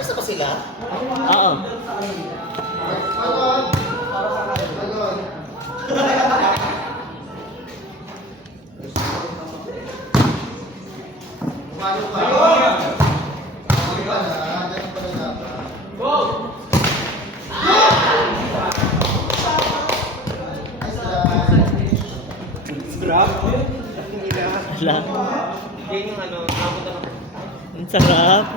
Tapos na ba sila? Oo. Wala. Yan yung ano, napunta na. Ang sarap.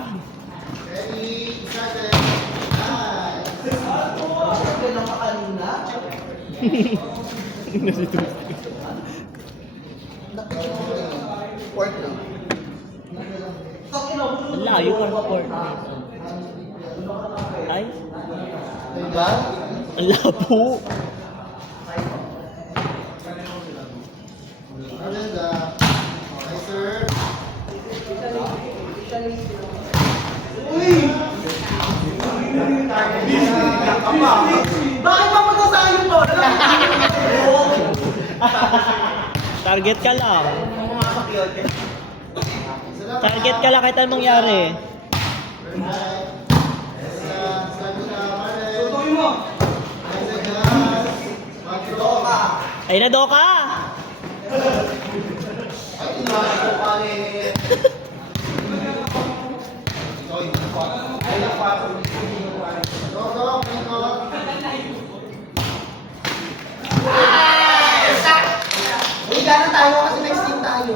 Pork lang. Ang layo ka ng port. Ay, Diba? ang labo. Okay, sir. Bakit ba magsasayo po? Target ka lang. Target ka lang kahit anong mangyari. Ay na Doka! Higa na tayo kasi next team tayo.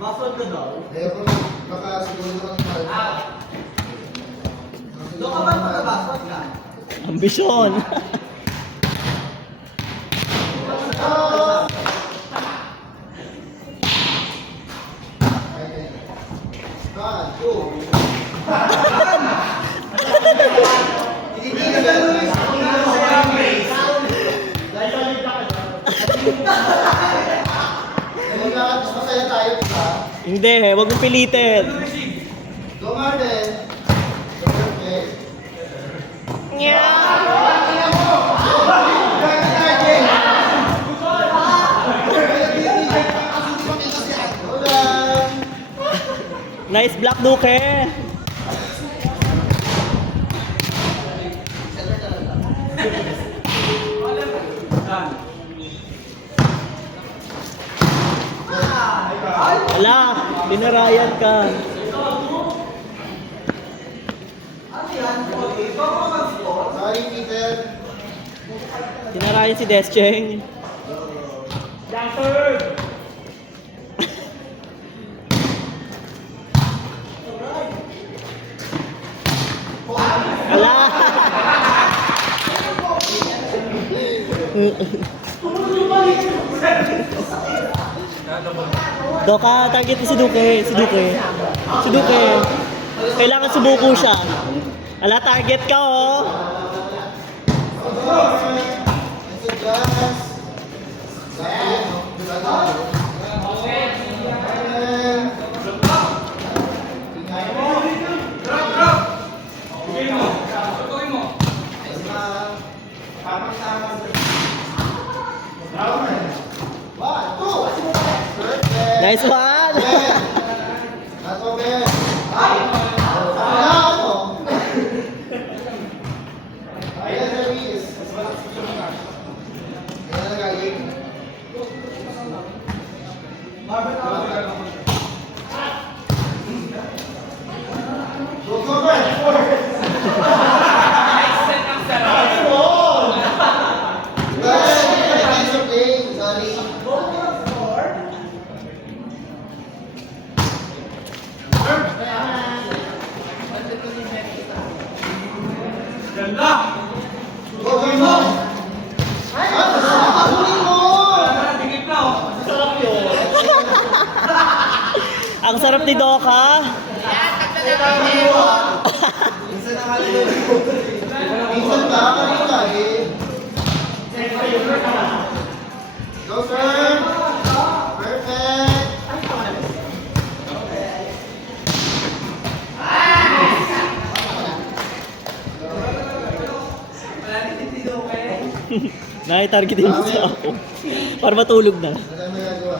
Basod ka daw? Ayoko na, baka siguro ka ng mahal. Doon ka ba magkabasod ka? Ambisyon. One, two. Masaya tayo, diba? Hindi, wag mong pilitin. Go, Martin. Okay. Nice block, Duque. Wala, dinarayan ka. Sorry, Peter. Dinarayan si Descheng. Wala. Doka, target mo si Duque. Si Duque. Si Duque. Kailangan subuko siya. Ala, target ka, oh. Nice one! That's okay. Ano? Ayan, Luis. Ayan na gagawin. Go, go, go. Ang sarap ni Doka. Isa Naki-targetin mo sa ako. Para matulog na. Wala tayong magagawa.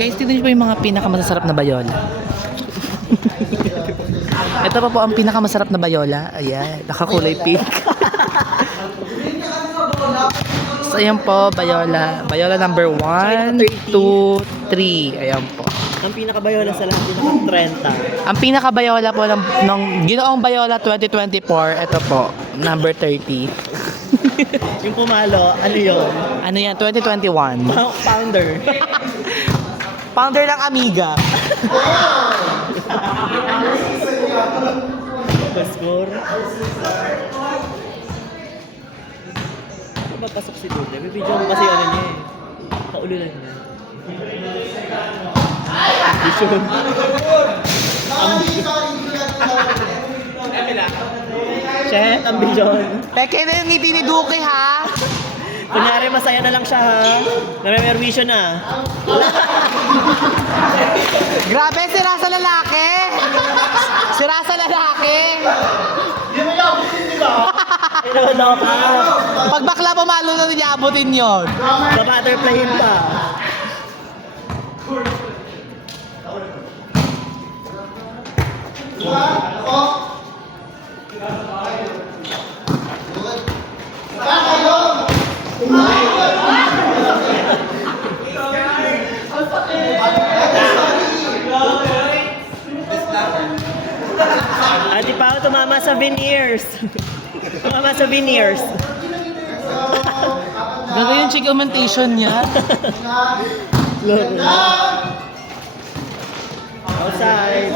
Guys, tignan niyo po yung mga pinakamasarap na bayola. Ito pa po ang pinakamasarap na bayola. Ayan, nakakulay pink. So, ayan po, bayola. Bayola number 1, 2, 3. Ayan po. Ang pinakabayola sa lahat, pinaka-30. Ang pinakabayola po ng Ginoong Bayola 2024, ito po, number 30. Yung pumalo, ano yun? Ano yan? 2021. Pounder. Founder ng Amiga. Score. Ano ba pasok si Dude? May video mo kasi ano niya eh. Paululan niya. Vision. Chet, ambisyon. Peke na yung ngiti ni Duque, ha? Kunyari, masaya na lang siya ha. Name-merwisyon na. Grabe, sira sa lalaki. Sira sa lalaki. Ano ka? Pag bakla pumalo na niya, abutin yun. Sa butterflyin pa. Ati Pao, tumama sa veneers. Tumama sa veneers. Gaga yung cheek augmentation niya. Loro. Outside.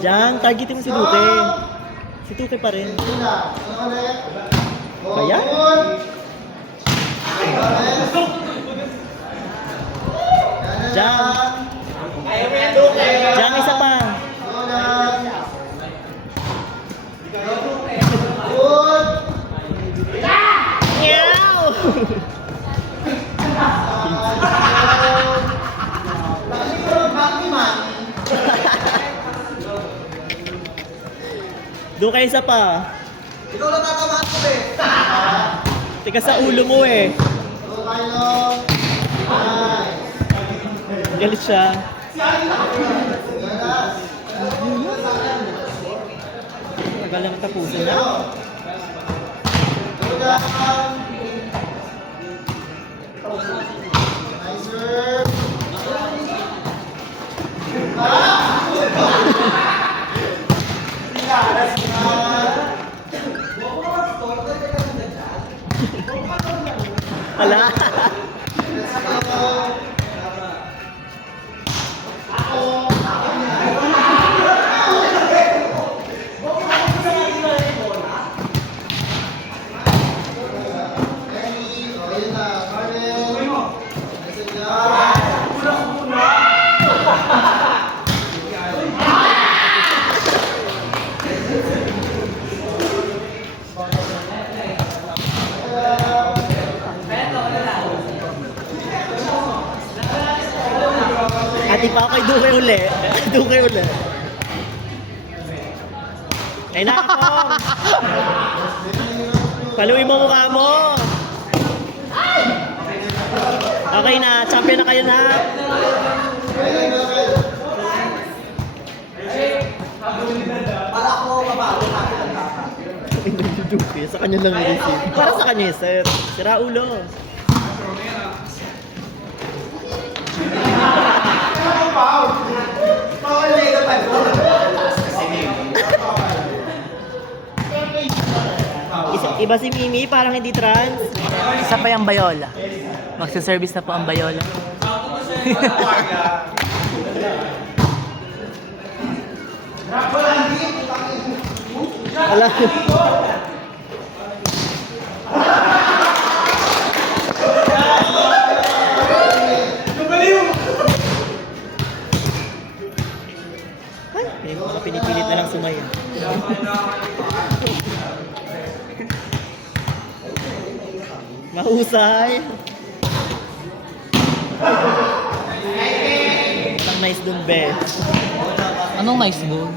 Diyan, targetin mo si Duque. Si Duque pa rin. Kaya? Diyan. Diyan, isa pa. Meow! Doon kayo isa pa. Ikaw lang tatamaan ko eh. Tika sa ulo mo eh. Galit siya. Tagal lang tapusin na. Wala. Ati pa kay Duque uli. Duque uli. Ay nakakong. Paluin mo mukha mo. Okay na, champion na kayo na. Para ako mabago natin ang tata. Duque, sa kanya lang i-receive. Para sa kanya, sir. Sira ulo. Iba si Mimi, parang hindi trans. Isa pa yung bayola. Magsa-service na po ang bayola. Wala. Ay, may mga pinipilit na lang sumaya. Mahusay. Ang nice dun, be. Anong nice doon?